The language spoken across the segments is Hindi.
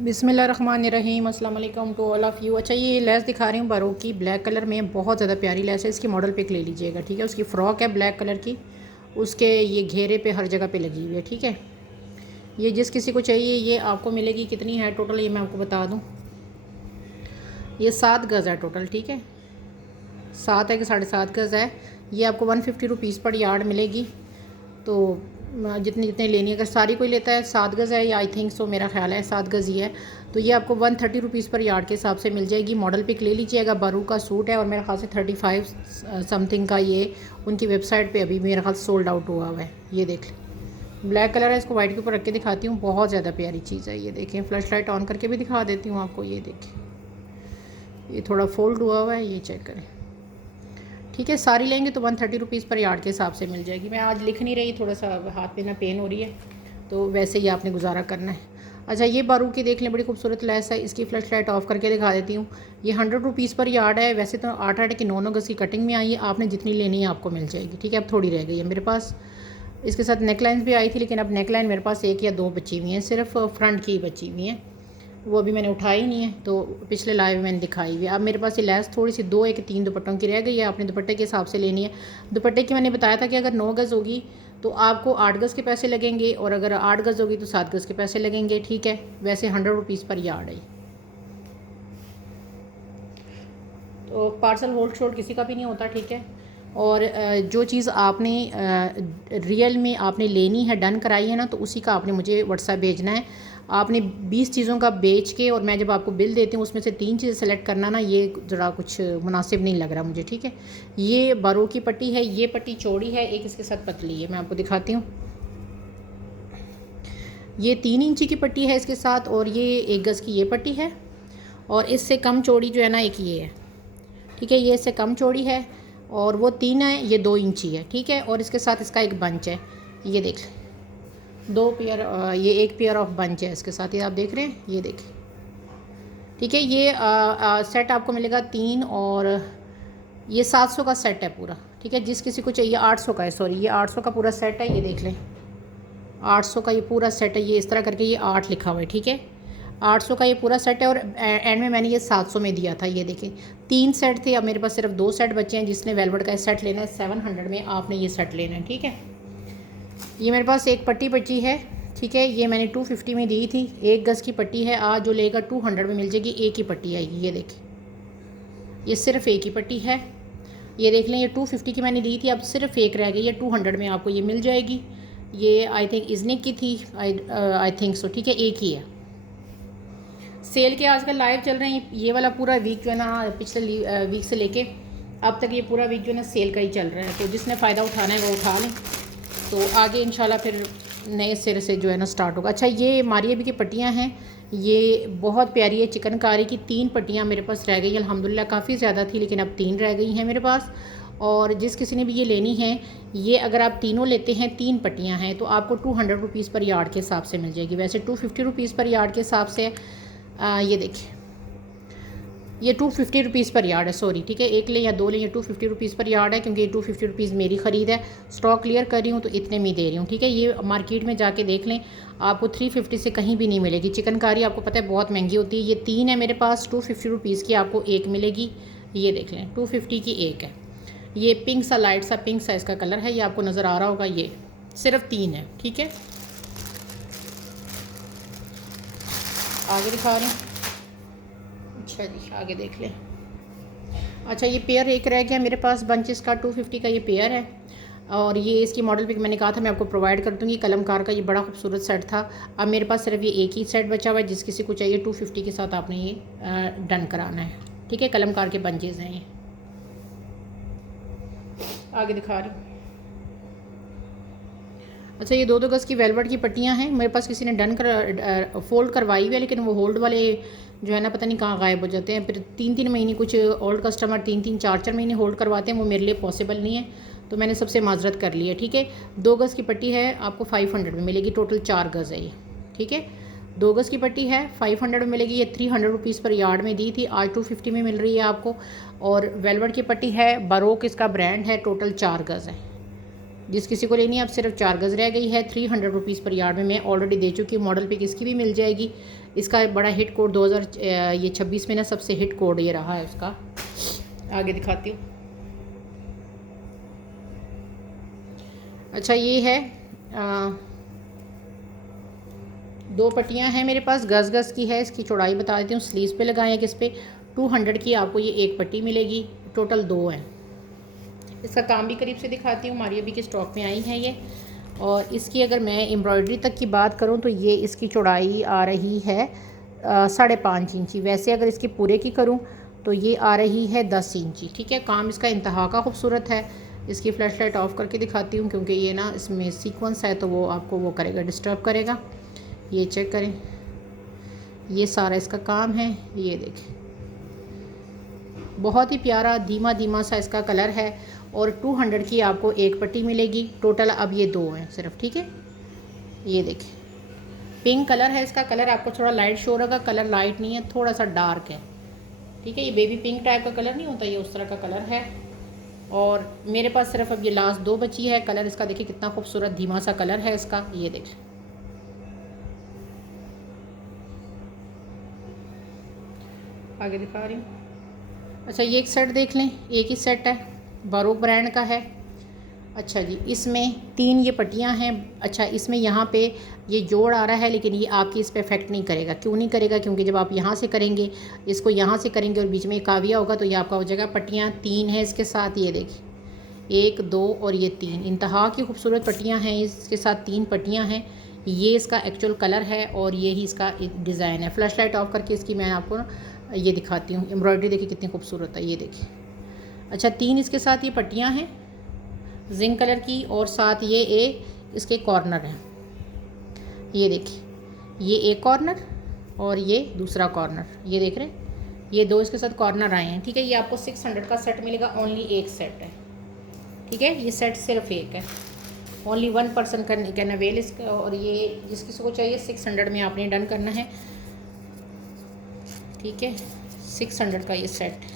बिस्मिल्लाहिर्रहमानिर्रहीम अस्सलाम वालेकुम टू ऑल ऑफ़ यू। अच्छा, ये लेस दिखा रही हूँ बारोक की, ब्लैक कलर में बहुत ज़्यादा प्यारी लेस है। इसकी मॉडल पिक ले लीजिएगा, ठीक है। उसकी फ़्रॉक है ब्लैक कलर की, उसके ये घेरे पे हर जगह पे लगी हुई है, ठीक है। ये जिस किसी को चाहिए ये आपको मिलेगी। कितनी है टोटल ये मैं आपको बता दूँ। ये 7 गज़ है टोटल, ठीक है। 7 है कि 7.5 गज़ है। ये आपको 150 रुपीज़ पर यार्ड मिलेगी। तो जितने जितने लेनी है, अगर सारी कोई लेता है 7 गज़ है या आई थिंक सो, मेरा ख्याल है 7 गज़ ही है, तो ये आपको 130 रुपीज़ पर यार्ड के हिसाब से मिल जाएगी। मॉडल पिक ले लीजिएगा। बारू का सूट है और मेरे ख्याल से 35 समथिंग का ये उनकी वेबसाइट पे अभी मेरा ख्याल सोल्ड आउट हुआ हुआ है। ये देख लें, ब्लैक कलर है। इसको वाइट के ऊपर रख के दिखाती हूँ, बहुत ज़्यादा प्यारी चीज़ है। ये देखें, फ्लैश लाइट ऑन करके भी दिखा देती हूँ आपको। ये देखें, ये थोड़ा फोल्ड हुआ हुआ है, ये चेक करें, ठीक है। सारी लेंगे तो 130 रुपीज़ पर यार्ड के हिसाब से मिल जाएगी। मैं आज लिख नहीं रही, थोड़ा सा हाथ में ना पेन हो रही है, तो वैसे ही आपने गुजारा करना है। अच्छा, ये बारू की देख लें, बड़ी खूबसूरत लेस है। इसकी फ्लैश लाइट ऑफ करके दिखा देती हूँ। ये 100 रुपीज़ पर यार्ड है। वैसे तो 8 की 9 गज़ की कटिंग में आई है। आपने जितनी लेनी है आपको मिल जाएगी, ठीक है। अब थोड़ी रह गई है मेरे पास। इसके साथ नेक लाइन भी आई थी, लेकिन अब नेक लाइन मेरे पास 1 या 2 बची हुई हैं, सिर्फ फ्रंट की बची हुई हैं। वो अभी मैंने उठाई नहीं है, तो पिछले लाइव में मैंने दिखाई हुई है। अब मेरे पास ये लेस थोड़ी सी 2 1 3 दुपट्टों की रह गई है। आपने दुपट्टे के हिसाब से लेनी है। दुपट्टे की मैंने बताया था कि अगर 9 गज़ होगी तो आपको 8 गज़ के पैसे लगेंगे, और अगर 8 गज़ होगी तो 7 गज़ के पैसे लगेंगे, ठीक है। वैसे 100 रुपीज़ पर यार्ड है। तो पार्सल होल्ड शोल्ड किसी का भी नहीं होता, ठीक है। और जो चीज़ आपने रियल में आपने लेनी है, डन कराई है ना, तो उसी का आपने मुझे व्हाट्सएप भेजना है। आपने 20 चीज़ों का बेच के, और मैं जब आपको बिल देती हूँ उसमें से 3 चीज़ें सेलेक्ट करना ना, ये ज़रा कुछ मुनासिब नहीं लग रहा मुझे, ठीक है। ये बारू की पट्टी है, ये पट्टी चौड़ी है, एक इसके साथ पतली है। मैं आपको दिखाती हूँ। ये 3 इंची की पट्टी है इसके साथ, और ये 1 गज़ की ये पट्टी है, और इससे कम चौड़ी जो है ना, एक ये है, ठीक है। ये इससे कम चौड़ी है, और वो 3 है, ये 2 इंची है, ठीक है। और इसके साथ इसका एक बंच है, ये देख लें, 2 पेयर, ये 1 पेयर ऑफ बंच है इसके साथ, ये आप देख रहे हैं, ये देखें, ठीक है। ये सेट आपको मिलेगा 3, और ये 700 का सेट है पूरा, ठीक है। जिस किसी को चाहिए 800 का है, सॉरी, ये 800 का पूरा सेट है। ये देख लें, 800 का ये पूरा सेट है। ये इस तरह करके ये 8 लिखा हुआ है, ठीक है। 800 का ये पूरा सेट है, और एंड में मैंने ये 700 में दिया था। ये देखें, 3 सेट थे, अब मेरे पास सिर्फ 2 सेट बचे हैं। जिसने वेलवेट का सेट लेना है 700 में, आपने ये सेट लेना है, ठीक है। ये मेरे पास एक पट्टी बची है, ठीक है। ये मैंने 250 में दी थी। 1 गज़ की पट्टी है। आज जो लेगा 200 में मिल जाएगी। एक ही पट्टी आएगी, ये देखें, ये सिर्फ एक ही पट्टी है। ये देख लें, ये 250 की मैंने दी थी, अब सिर्फ एक रह गई है। 200 में आपको ये मिल जाएगी। ये आई थिंक इजनिक की थी, आई थिंक सो, ठीक है। एक ही है। सेल के आजकल लाइव चल रहे हैं। ये वाला पूरा वीक जो है ना, पिछले वीक से लेके अब तक ये पूरा वीक जो है ना सेल का ही चल रहा है। तो जिसने फ़ायदा उठाना है वो उठा लें, तो आगे इंशाल्लाह फिर नए सिरे से जो है ना स्टार्ट होगा। अच्छा, ये मारिया भी की पट्टियाँ हैं। ये बहुत प्यारी है, चिकनकारी की 3 पट्टियाँ मेरे पास रह गई। अल्हम्दुलिल्लाह काफ़ी ज़्यादा थी, लेकिन अब 3 रह गई हैं मेरे पास। और जिस किसी ने भी ये लेनी है, ये अगर आप तीनों लेते हैं, 3 पट्टियाँ हैं, तो आपको 200 रुपीज़ पर यार्ड के हिसाब से मिल जाएगी। वैसे 250 रुपीज़ पर यार्ड के हिसाब से ये देखिए, ये 250 रुपीज़ पर यार्ड है, सॉरी, ठीक है। एक लें या 2 लें, ये 250 रुपीज़ पर यार्ड है, क्योंकि ये 250 रुपीज़ मेरी ख़रीद है। स्टॉक क्लियर कर रही हूँ तो इतने में दे रही हूँ, ठीक है। ये मार्केट में जाके देख लें, आपको 350 से कहीं भी नहीं मिलेगी। चिकनकारी आपको पता है बहुत महंगी होती है। ये 3 है मेरे पास, 250 रुपीज़ की आपको एक मिलेगी। ये देख लें, 250 की एक है। ये पिंक सा, लाइट सा पिंक सा इसका कलर है, ये आपको नज़र आ रहा होगा। ये सिर्फ 3 है, ठीक है। आगे दिखा रहे हैं। अच्छा जी, आगे देख लें। अच्छा, ये पेयर एक रह गया मेरे पास बंचेस का, 250 का ये पेयर है। और ये इसकी मॉडल पिक मैंने कहा था मैं आपको प्रोवाइड कर दूँगी। कलमकार का ये बड़ा खूबसूरत सेट था। अब मेरे पास सिर्फ ये एक ही सेट बचा हुआ है। जिस किसी को चाहिए 250 के साथ आपने ये डन कराना है, ठीक है। कलमकार के बंचेस हैं ये। आगे दिखा रही हूँ। अच्छा, ये 2 गज़ की वेलवेट की पट्टियाँ हैं मेरे पास। किसी ने डन कर फोल्ड करवाई हुई है, लेकिन वो होल्ड वाले जो है ना पता नहीं कहाँ गायब हो जाते हैं। फिर 3-3 महीने, कुछ ओल्ड कस्टमर 3-3 4-4 महीने होल्ड करवाते हैं, वो मेरे लिए पॉसिबल नहीं है, तो मैंने सबसे माजरत कर ली है, ठीक है। 2 गज़ की पट्टी है, आपको 500 में मिलेगी। टोटल 4 गज़ है ये, ठीक है। 2 गज़ की पट्टी है, 500 में मिलेगी। ये 300 रुपीज़ पर यार्ड में दी थी, आज 250 में मिल रही है आपको। और वेलवेट की पट्टी है, बारोक इसका ब्रांड है। टोटल 4 गज़ है। जिस किसी को लेनी है, अब सिर्फ 4 गज़ रह गई है। 300 रुपीज़ पर यार्ड में मैं ऑलरेडी दे चुकी हूँ। मॉडल पिक इसकी भी मिल जाएगी। इसका बड़ा हिट कोड 2026 में ना सबसे हिट कोड ये रहा है उसका। आगे दिखाती हूँ। अच्छा, ये है 2 पट्टियाँ हैं मेरे पास, गज़ की है। इसकी चौड़ाई बता देती हूँ, स्लीव्स पे लगाएं किस पे। 200 की आपको ये एक पट्टी मिलेगी, टोटल 2 हैं। इसका काम भी करीब से दिखाती हूँ। हमारी अभी की स्टॉक में आई है ये। और इसकी अगर मैं एम्ब्रॉयडरी तक की बात करूँ तो ये इसकी चौड़ाई आ रही है 5.5 इंची। वैसे अगर इसकी पूरे की करूँ तो ये आ रही है 10 इंची। ठीक है, काम इसका इंतहा का खूबसूरत है। इसकी फ्लैश लाइट ऑफ करके दिखाती हूँ क्योंकि ये ना इसमें सीक्वेंस है तो वो आपको वो करेगा, डिस्टर्ब करेगा। ये चेक करें, ये सारा इसका काम है। ये देखें, बहुत ही प्यारा धीमा धीमा सा इसका कलर है। और 200 की आपको एक पट्टी मिलेगी। टोटल अब ये 2 हैं सिर्फ। ठीक है, ये देखें, पिंक कलर है इसका। कलर आपको थोड़ा लाइट शो होगा, कलर लाइट नहीं है, थोड़ा सा डार्क है। ठीक है, ये बेबी पिंक टाइप का कलर नहीं होता, ये उस तरह का कलर है। और मेरे पास सिर्फ अब ये लास्ट 2 बची है। कलर इसका देखिए कितना खूबसूरत धीमा सा कलर है इसका। ये देखें, आगे दिखा रही हूँ। अच्छा, ये एक सेट देख लें, एक ही सेट है, बारूक ब्रांड का है। अच्छा जी, इसमें 3 ये पट्टियाँ हैं। अच्छा, इसमें यहाँ पे ये जोड़ आ रहा है लेकिन ये आपकी इस पे इफेक्ट नहीं करेगा। क्यों नहीं करेगा? क्योंकि जब आप यहाँ से करेंगे, इसको यहाँ से करेंगे और बीच में एक काविया होगा तो ये आपका हो जाएगा। पट्टियाँ 3 हैं इसके साथ। ये देखिए, 1 2 और ये 3 इंतहा की खूबसूरत पट्टियाँ हैं। इसके साथ 3 पट्टियाँ हैं। ये इसका एक्चुअल कलर है और ये ही इसका डिज़ाइन है। फ्लैश लाइट ऑफ करके इसकी मैं आपको ये दिखाती हूँ। एम्ब्रॉयडरी देखिए कितनी खूबसूरत है, ये देखिए। अच्छा, 3 इसके साथ ये पट्टियाँ हैं जिंक कलर की और साथ ये इसके कॉर्नर हैं। ये देखिए, ये एक कॉर्नर और ये दूसरा कॉर्नर, ये देख रहे हैं, ये 2 इसके साथ कॉर्नर आए हैं। ठीक है, ये आपको 600 का सेट मिलेगा। ओनली एक सेट है। ठीक है, ये सेट सिर्फ एक है। ओनली 1 पर्सन कैन अवेल इसका। और ये जिस किसी को चाहिए 600 में आपने डन करना है। ठीक है, 600 का ये सेट।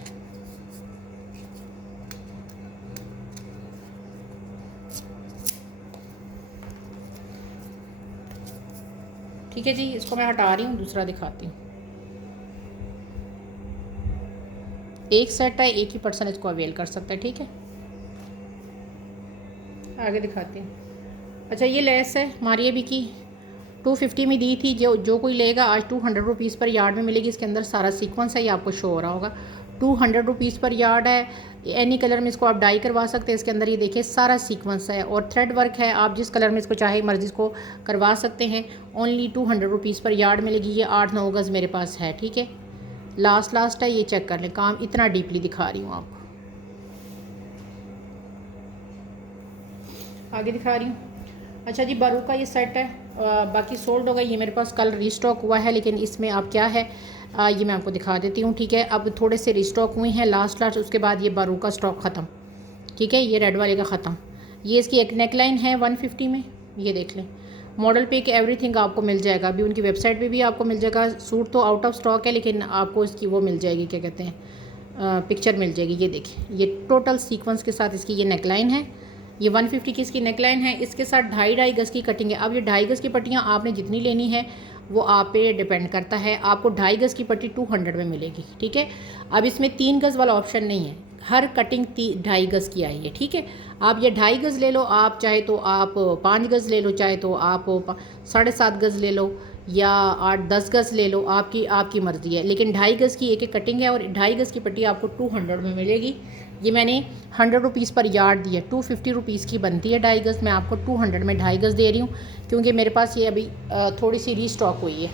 ठीक है जी, इसको मैं हटा रही हूँ, दूसरा दिखाती हूँ। एक सेट है, एक ही पर्सन इसको अवेल कर सकता है। ठीक है, आगे दिखाती हूँ। अच्छा, ये लेस है हमारी अभी की 250 में दी थी। जो कोई लेगा आज 200 रुपीज़ पर यार्ड में मिलेगी। इसके अंदर सारा सीक्वेंस है, ये आपको शो हो रहा होगा। 200 रुपीज़ पर यार्ड है। एनी कलर में इसको आप डाई करवा सकते हैं। इसके अंदर ये देखिए सारा सीक्वेंस है और थ्रेड वर्क है। आप जिस कलर में इसको चाहे मर्जी इसको करवा सकते हैं। ओनली 200 रुपीज़ पर यार्ड मिलेगी। ये 8-9 गज़ मेरे पास है। ठीक है, लास्ट है, ये चेक कर लें। काम इतना डीपली दिखा रही हूँ आपको। आगे दिखा रही हूँ। अच्छा जी, बारूक का ये सेट है। बाकी सोल्ड होगा। ये मेरे पास कल रीस्टॉक हुआ है लेकिन इसमें अब क्या है ये मैं आपको दिखा देती हूँ। ठीक है, अब थोड़े से रीस्टॉक हुए हैं लास्ट उसके बाद ये बारूक का स्टॉक ख़त्म। ठीक है, ये रेड वाले का ख़त्म। ये इसकी एक नेक लाइन है 150 में, ये देख लें। मॉडल पे एवरीथिंग आपको मिल जाएगा। अभी उनकी वेबसाइट पे भी आपको मिल जाएगा। सूट तो आउट ऑफ स्टॉक है लेकिन आपको इसकी वो मिल जाएगी, क्या कहते हैं, पिक्चर मिल जाएगी। ये देखिए, ये टोटल सीक्वेंस के साथ इसकी ये नेक लाइन है। ये 150 की इसकी नेक लाइन है। इसके साथ 2.5 गज़ की कटिंग है। अब ये 2.5 गज़ की पट्टियाँ आपने जितनी लेनी है वो आप पे डिपेंड करता है। आपको 2.5 गज़ की पट्टी 200 में मिलेगी। ठीक है, अब इसमें 3 गज़ वाला ऑप्शन नहीं है। हर कटिंग 2.5 गज़ की आई है। ठीक है, आप ये 2.5 गज़ ले लो, आप चाहे तो आप 5 गज़ ले लो, चाहे तो आप 7.5 गज़ ले लो या 8-10 गज़ ले लो, आपकी मर्ज़ी है। लेकिन 2.5 गज़ की एक कटिंग है और 2.5 गज़ की पट्टी आपको 200 में मिलेगी। ये मैंने 100 रुपीज़ पर यार्ड दी है। 250 रुपीज़ की बनती है 2.5 गज़। मैं आपको 200 में 2.5 गज़ दे रही हूँ क्योंकि मेरे पास ये अभी थोड़ी सी रीस्टॉक हुई है।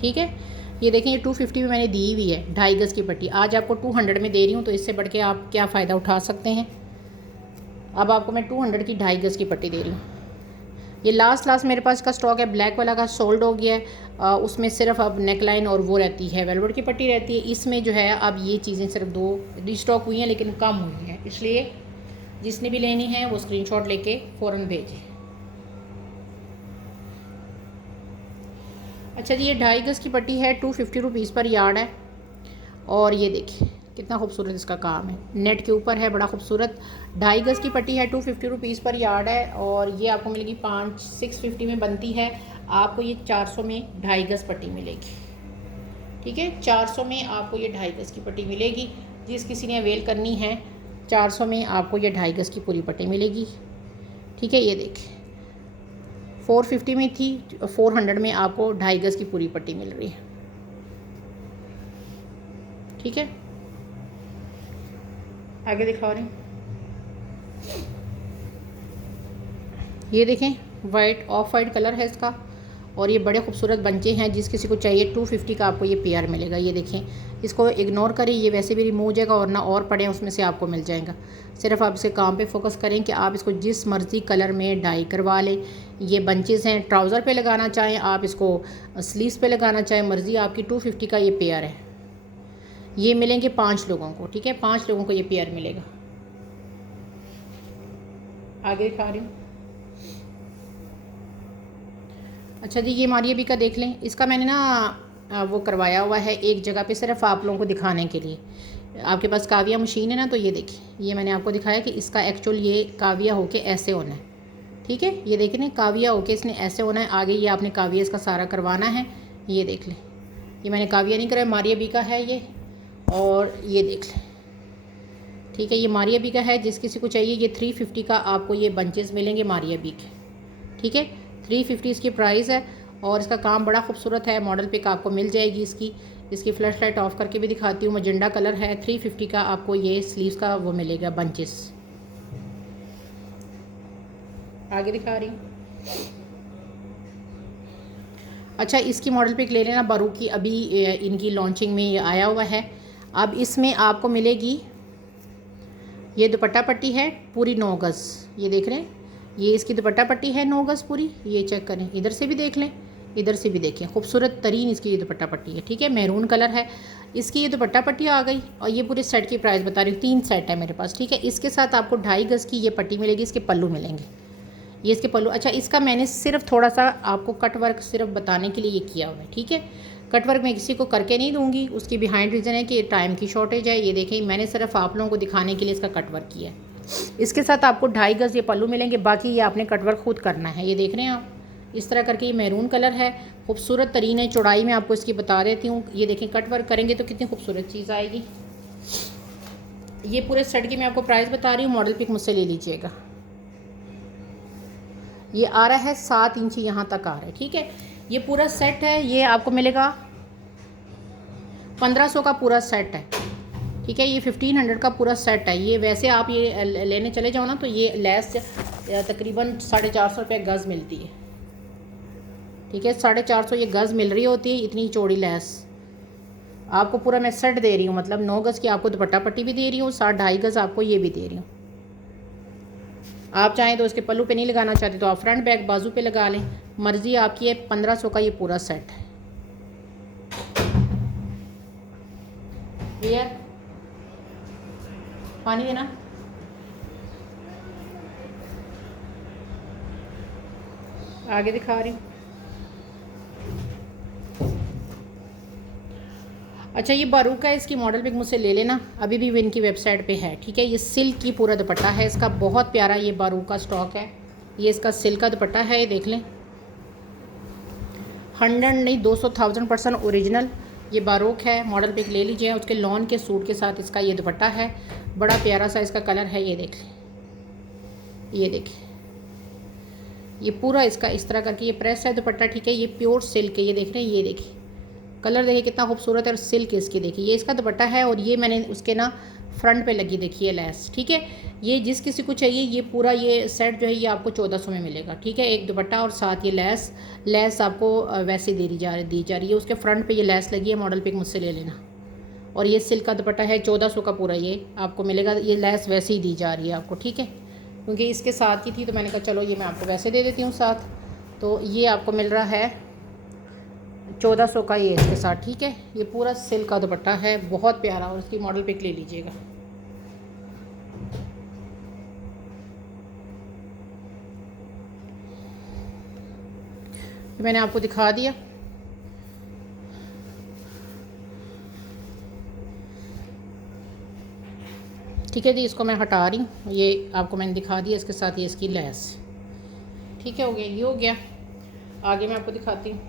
ठीक है, ये देखें, ये 250 में मैंने दी हुई है 2.5 गज़ की पट्टी। आज आपको 200 में दे रही हूँ तो इससे बढ़ के आप क्या फ़ायदा उठा सकते हैं। अब आपको मैं 200 की 2.5 गज़ की पट्टी दे रही हूँ। ये लास्ट मेरे पास का स्टॉक है। ब्लैक वाला का सोल्ड हो गया है। उसमें सिर्फ अब नेक लाइन और वो रहती है, वेलवेट की पट्टी रहती है। इसमें जो है अब ये चीज़ें सिर्फ 2 रीस्टॉक हुई हैं लेकिन कम हुई हैं, इसलिए जिसने भी लेनी है वो स्क्रीनशॉट लेके फ़ौरन भेजें। अच्छा जी, ये 2.5 गज़ की पट्टी है। 250 रुपीज़ पर यार्ड है। और ये देखिए कितना खूबसूरत इसका काम है, नेट के ऊपर है, बड़ा खूबसूरत। 2.5 गज़ की पट्टी है, 250 रुपीज़ पर यार्ड है और ये आपको मिलेगी 650 में बनती है। आपको ये 400 में 2.5 गज़ पट्टी मिलेगी। ठीक है, 400 में आपको ये 2.5 गज़ की पट्टी मिलेगी। जिस किसी ने अवेल करनी है 400 में आपको ये 2.5 गज़ की पूरी पट्टी मिलेगी। ठीक है, ये देखिए 450 में थी, 400 में आपको 2.5 गज़ की पूरी पट्टी मिल रही है। ठीक है, आगे दिखा रही हूँ। ये देखें, वाइट ऑफ वाइट कलर है इसका और ये बड़े खूबसूरत बंचे हैं। जिस किसी को चाहिए 250 का आपको ये पेयर मिलेगा। ये देखें, इसको इग्नोर करें, ये वैसे भी रिमूव हो जाएगा और ना और पड़े उसमें से आपको मिल जाएगा। सिर्फ आप इसके काम पे फोकस करें कि आप इसको जिस मर्ज़ी कलर में डाई करवा लें। ये बंचेस हैं, ट्राउज़र पे लगाना चाहें आप, इसको स्लीव्स पे लगाना चाहें, मर्ज़ी आपकी। 250 का ये पेयर है। ये मिलेंगे 5 लोगों को। ठीक है, 5 लोगों को ये पेयर मिलेगा। आगे दिखा रही हूँ। अच्छा जी, ये मारिया बी का देख लें। इसका मैंने ना वो करवाया हुआ है एक जगह पे सिर्फ आप लोगों को दिखाने के लिए। आपके पास काविया मशीन है ना, तो ये देखिए, ये मैंने आपको दिखाया कि इसका एक्चुअल ये काविया होके ऐसे होना है। ठीक है, ये देखें ना, काविया होके इसने ऐसे होना है। आगे ये आपने काविया इसका सारा करवाना है। ये देख लें, ये मैंने काविया नहीं कराया, मारिया बी का है ये। और ये देख लें, ठीक है, ये मारिया बी का है। जिस किसी को चाहिए ये 350 का आपको ये बंचेस मिलेंगे मारिया बी के। ठीक है, 350 इसकी प्राइस है और इसका काम बड़ा खूबसूरत है। मॉडल पिक आपको मिल जाएगी इसकी फ्लैश लाइट ऑफ करके भी दिखाती हूँ। मजेंडा कलर है। 350 का आपको ये स्लीव्स का वो मिलेगा बंचेस। आगे दिखा रही हूँ। अच्छा, इसकी मॉडल पिक ले लेना, बारू की अभी इनकी लॉन्चिंग में ये आया हुआ है। अब इसमें आपको मिलेगी, ये दुपट्टा पट्टी है पूरी 9 गज़। ये देख रहे हैं, ये इसकी दुपट्टा पट्टी है 9 गज़ पूरी। ये चेक करें, इधर से भी देख लें, इधर से भी देखें, खूबसूरत तरीन इसकी ये दुपट्टा पट्टी है। ठीक है, मैरून कलर है इसकी ये दुपट्टा पट्टी आ गई। और ये पूरे सेट की प्राइस बता रही हूँ, 3 सेट है मेरे पास। ठीक है, इसके साथ आपको 2.5 गज़ की ये पट्टी मिलेगी। इसके पल्लू मिलेंगे, ये इसके पल्लू। अच्छा, इसका मैंने सिर्फ थोड़ा सा आपको कट वर्क सिर्फ बताने के लिए ये किया हुआ है। ठीक है, कट वर्क मैं किसी को करके नहीं दूंगी, उसकी बिहाइंड रीज़न है कि टाइम की शॉर्टेज है। ये देखें, मैंने सिर्फ आप लोगों को दिखाने के लिए इसका कट वर्क किया है। इसके साथ आपको 2.5 गज़ ये पल्लू मिलेंगे, बाकी ये आपने कट वर्क खुद करना है। ये देख रहे हैं आप, इस तरह करके। ये मैरून कलर है, खूबसूरत तरीन है। चौड़ाई में आपको इसकी बता देती हूँ। ये देखें, कट वर्क करेंगे तो कितनी खूबसूरत चीज़ आएगी। ये पूरे सेट की मैं आपको प्राइस बता रही हूँ, मॉडल पिक मुझसे ले लीजिएगा। ये आ रहा है 7 इंची यहाँ तक आ रहा है। ठीक है, ये पूरा सेट है, ये आपको मिलेगा 1500 का पूरा सेट है। ठीक है, ये 1500 का पूरा सेट है। ये वैसे आप ये लेने चले जाओ ना, तो ये लेस तकरीबन 450 रुपये गज़ मिलती है। ठीक है, 450 ये गज़ मिल रही होती है, इतनी चौड़ी लेस। आपको पूरा मैं सेट दे रही हूँ, मतलब 9 गज़ की आपको दुपट्टा पट्टी भी दे रही हूँ, 2.5 गज़ आपको ये भी दे रही हूँ। आप चाहें तो इसके पल्लू पे नहीं लगाना चाहते तो आप फ्रंट बैक बाजू पे लगा लें, मर्ज़ी आपकी है। 1500 का ये पूरा सेट है। क्लियर, पानी देना। आगे दिखा रही हूँ। अच्छा, ये बारूक है, इसकी मॉडल पिक मुझसे ले लेना, अभी भी इनकी वेबसाइट पे है। ठीक है, ये सिल्क की पूरा दुपट्टा है इसका, बहुत प्यारा ये बारूक का स्टॉक है। ये इसका सिल्क का दुपट्टा है, ये देख लें, 100 नहीं 200,000% ओरिजिनल ये बारूक है। मॉडल पिक ले लीजिए। उसके लॉन के सूट के साथ इसका ये दुपट्टा है, बड़ा प्यारा सा इसका कलर है। ये देख लें, ये देखिए, ये पूरा इसका इस तरह करके ये प्रेस है दुपट्टा। ठीक है, ये प्योर सिल्क है। ये देख रहे हैं, ये देखिए कलर देखिए कितना खूबसूरत है और सिल्क इसकी देखिए, ये इसका दुपट्टा है। और ये मैंने उसके ना फ्रंट पे लगी देखिए लेस। ठीक है, ये जिस किसी को चाहिए ये पूरा ये सेट जो है ये आपको 1400 में मिलेगा। ठीक है, एक दुपट्टा और साथ ये लेस आपको वैसे दी जा रही है। उसके फ्रंट पे ये लेस लगी है, मॉडल पिक मुझसे ले लेना। और ये सिल्क का दुपट्टा है, 1400 का पूरा ये आपको मिलेगा। ये लेस वैसे ही दी जा रही है आपको। ठीक है, क्योंकि इसके साथ की थी तो मैंने कहा चलो ये मैं आपको वैसे दे देती हूँ साथ। तो ये आपको मिल रहा है 1400 का ये इसके साथ। ठीक है, ये पूरा सिल्क का दुपट्टा है, बहुत प्यारा। और इसकी मॉडल पिक ले लीजिएगा। मैंने आपको दिखा दिया। ठीक है जी, इसको मैं हटा रही हूँ। ये आपको मैंने दिखा दिया, इसके साथ ये इसकी लैस। ठीक है, हो गया, ये हो गया। आगे मैं आपको दिखाती हूँ।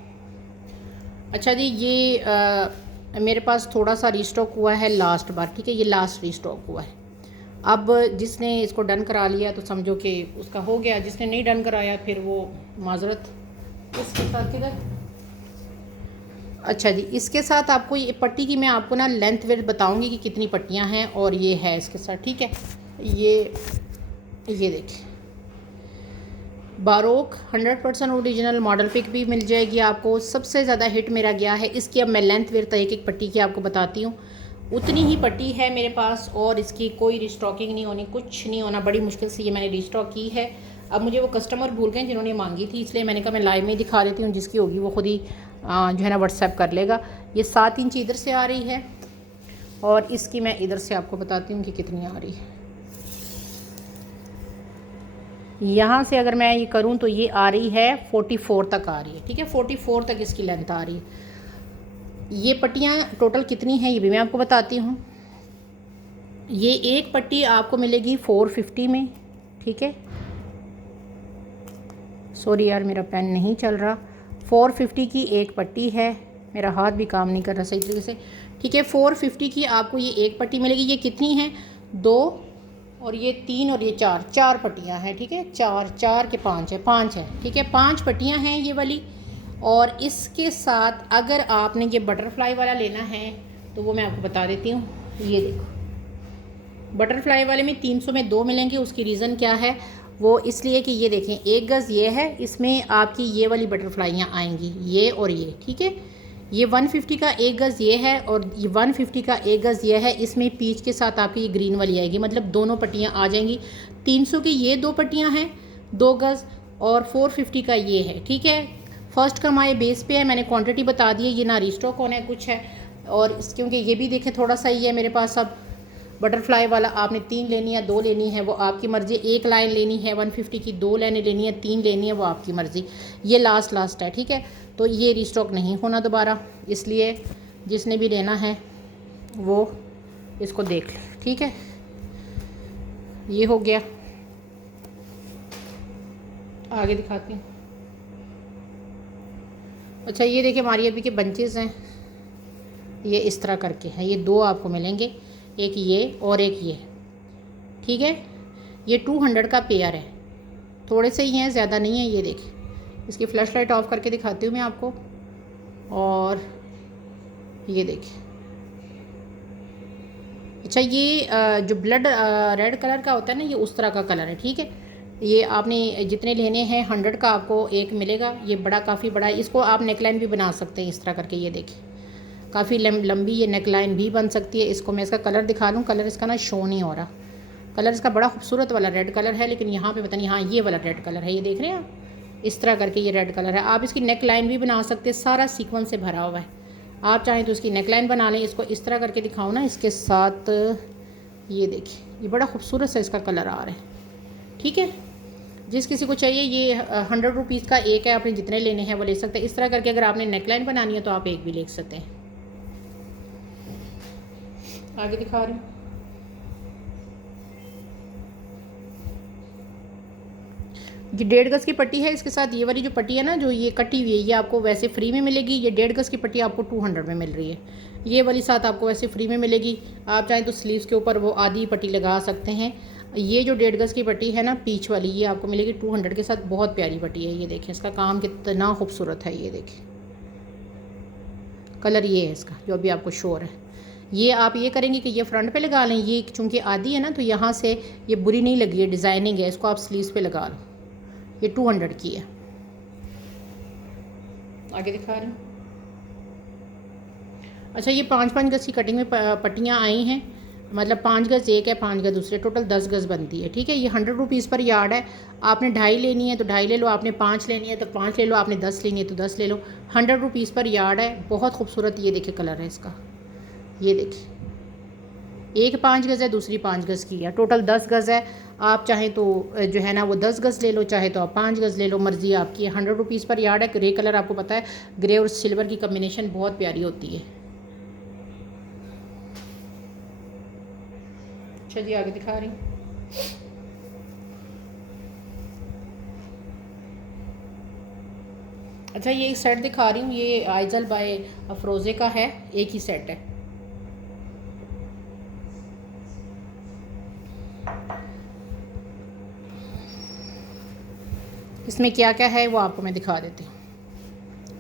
अच्छा जी, ये मेरे पास थोड़ा सा रीस्टॉक हुआ है लास्ट बार। ठीक है, ये लास्ट रीस्टॉक हुआ है। अब जिसने इसको डन करा लिया तो समझो कि उसका हो गया, जिसने नहीं डन कराया फिर वो माजरत। इसके साथ किधर, अच्छा जी, इसके साथ आपको ये पट्टी की मैं आपको ना लेंथ वेथ बताऊंगी कि कितनी पट्टियां हैं, और ये है इसके साथ। ठीक है, ये देखिए, बारोक 100% ओरिजिनल मॉडल पिक भी मिल जाएगी आपको। सबसे ज़्यादा हिट मेरा गया है इसकी। अब मैं लेंथ वेथ एक एक पट्टी की आपको बताती हूँ। उतनी ही पट्टी है मेरे पास, और इसकी कोई रिस्टॉकिंग नहीं होनी, कुछ नहीं होना। बड़ी मुश्किल से ये मैंने रिस्टॉक की है। अब मुझे वो कस्टमर भूल गए जिन्होंने मांगी थी, इसलिए मैंने कहा मैं लाइव में ही दिखा देती हूँ। जिसकी होगी वो खुद ही जो है ना व्हाट्सएप कर लेगा। ये 7 इंच इधर से आ रही है, और इसकी मैं इधर से आपको बताती हूँ कि कितनी आ रही है। यहाँ से अगर मैं ये करूँ तो ये आ रही है 44 तक आ रही है। ठीक है, 44 तक इसकी लेंथ आ रही है। ये पट्टियाँ टोटल कितनी हैं ये भी मैं आपको बताती हूँ। ये एक पट्टी आपको मिलेगी 450 में। ठीक है, सॉरी यार मेरा पेन नहीं चल रहा। 450 की एक पट्टी है। मेरा हाथ भी काम नहीं कर रहा सही तरीके से। ठीक है, 450 की आपको ये एक पट्टी मिलेगी। ये कितनी है, 2 और ये 3 और ये 4 पट्टियाँ हैं। ठीक है, 4 के 5 है, 5 है। ठीक है, 5 पट्टियाँ हैं ये वाली। और इसके साथ अगर आपने ये बटरफ्लाई वाला लेना है तो वो मैं आपको बता देती हूँ। ये देखो, बटरफ्लाई वाले में 300 में 2 मिलेंगे। उसकी रीज़न क्या है, वो इसलिए कि ये देखें, 1 गज़ ये है, इसमें आपकी ये वाली बटरफ्लाइयाँ आएंगी, ये और ये। ठीक है, ये 150 का 1 गज़ ये है, और ये 150 का 1 गज़ ये है। इसमें पीच के साथ आपकी ये ग्रीन वाली आएगी, मतलब दोनों पट्टियाँ आ जाएंगी। 300 की ये 2 पट्टियाँ हैं, 2 गज़, और 450 का ये है। ठीक है, फर्स्ट का हमारे बेस पे है, मैंने क्वांटिटी बता दी है। ये ना रिस्टॉक होना है कुछ है, और क्योंकि ये भी देखें थोड़ा सा ही है मेरे पास। अब बटरफ्लाई वाला आपने 3 लेनी है, 2 लेनी है, वो आपकी मर्ज़ी। 1 लाइन लेनी है 150 की, 2 लाइनें लेनी है, 3 लेनी है, वो आपकी मर्ज़ी। ये लास्ट है। ठीक है, तो ये रिस्टॉक नहीं होना दोबारा, इसलिए जिसने भी लेना है वो इसको देख ले। ठीक है, ये हो गया। आगे दिखाती हूँ। अच्छा, ये देखिए हमारी अभी के बंचेस हैं, ये इस तरह करके हैं। ये 2 आपको मिलेंगे, एक ये और एक ये। ठीक है, ये 200 का पेयर है। थोड़े से ही हैं, ज़्यादा नहीं है। ये देखिए, इसकी फ्लैश लाइट ऑफ करके दिखाती हूँ मैं आपको। और ये देखिए, अच्छा, ये जो ब्लड रेड कलर का होता है ना, ये उस तरह का कलर है। ठीक है, ये आपने जितने लेने हैं 100 का आपको एक मिलेगा। ये बड़ा, काफ़ी बड़ा है। इसको आप नेकलाइन भी बना सकते हैं इस तरह करके। ये देखिए, काफ़ी लंबी ये नेकलाइन भी बन सकती है। इसको मैं इसका कलर दिखा लूँ, कलर इसका ना शो नहीं हो रहा। कलर इसका बड़ा खूबसूरत वाला रेड कलर है, लेकिन यहाँ पे पता नहीं, हाँ ये वाला रेड कलर है। ये देख रहे हैं आप, इस तरह करके ये रेड कलर है। आप इसकी नेक लाइन भी बना सकते हैं, सारा सीक्वेंस से भरा हुआ है। आप चाहें तो इसकी नेक लाइन बना लें। इसको इस तरह करके दिखाऊँ ना, इसके साथ ये देखिए, ये बड़ा खूबसूरत सा इसका कलर आ रहा है। ठीक है, जिस किसी को चाहिए, ये 100 रुपीज़ का एक है। आपने जितने लेने हैं वो ले सकते हैं। इस तरह करके अगर आपने नेक लाइन बनानी है तो आप एक भी ले सकते हैं। आगे दिखा रही हूँ। ये 1.5 गज़ की पट्टी है। इसके साथ ये वाली जो पट्टी है ना, जो ये कटी हुई है, ये आपको वैसे फ्री में मिलेगी। ये 1.5 गज़ की पट्टी आपको 200 में मिल रही है। ये वाली साथ आपको वैसे फ्री में मिलेगी। आप चाहें तो स्लीव्स के ऊपर वो आधी पट्टी लगा सकते हैं। ये जो 1.5 गज़ की पट्टी है ना, पीच वाली, ये आपको मिलेगी 200 के साथ। बहुत प्यारी पट्टी है। ये देखें, इसका काम कितना खूबसूरत है। ये देखें, कलर ये है इसका जो अभी आपको शो है। ये आप ये करेंगे कि ये फ्रंट पे लगा लें। ये चूँकि आधी है ना, तो यहाँ से ये बुरी नहीं लगी है, डिज़ाइनिंग है। इसको आप स्लीव्स पे लगा लो। ये 200 की है। आगे दिखा रही हूँ। अच्छा, ये 5-5 गज़ की कटिंग में पट्टियाँ आई हैं, मतलब 5 गज़ एक है, 5 गज़ दूसरे, टोटल 10 गज़ बनती है। ठीक है, ये 100 रुपीज़ पर यार्ड है। आपने 2.5 लेनी है तो 2.5 ले लो, आपने 5 लेनी है तो 5 ले लो, आपने 10 लेनी है तो 10 ले लो। 100 रुपीज़ पर यार्ड है। बहुत खूबसूरत ये देखिए कलर है इसका। ये देखिए, एक 5 गज़ है, दूसरी 5 गज़ की है, टोटल 10 गज़ है। आप चाहें तो जो है ना वो 10 गज़ ले लो, चाहे तो आप 5 गज़ ले लो, मर्ज़ी आपकी है। 100 रुपीज़ पर यार्ड है। ग्रे कलर आपको पता है, ग्रे और सिल्वर की कम्बिनेशन बहुत प्यारी होती है। अच्छा जी, आगे दिखा रही हूँ। अच्छा, ये एक सेट दिखा रही हूँ, ये आइजल बाय अफरोज़े का है, एक ही सेट है। इसमें क्या क्या है वो आपको मैं दिखा देती हूँ।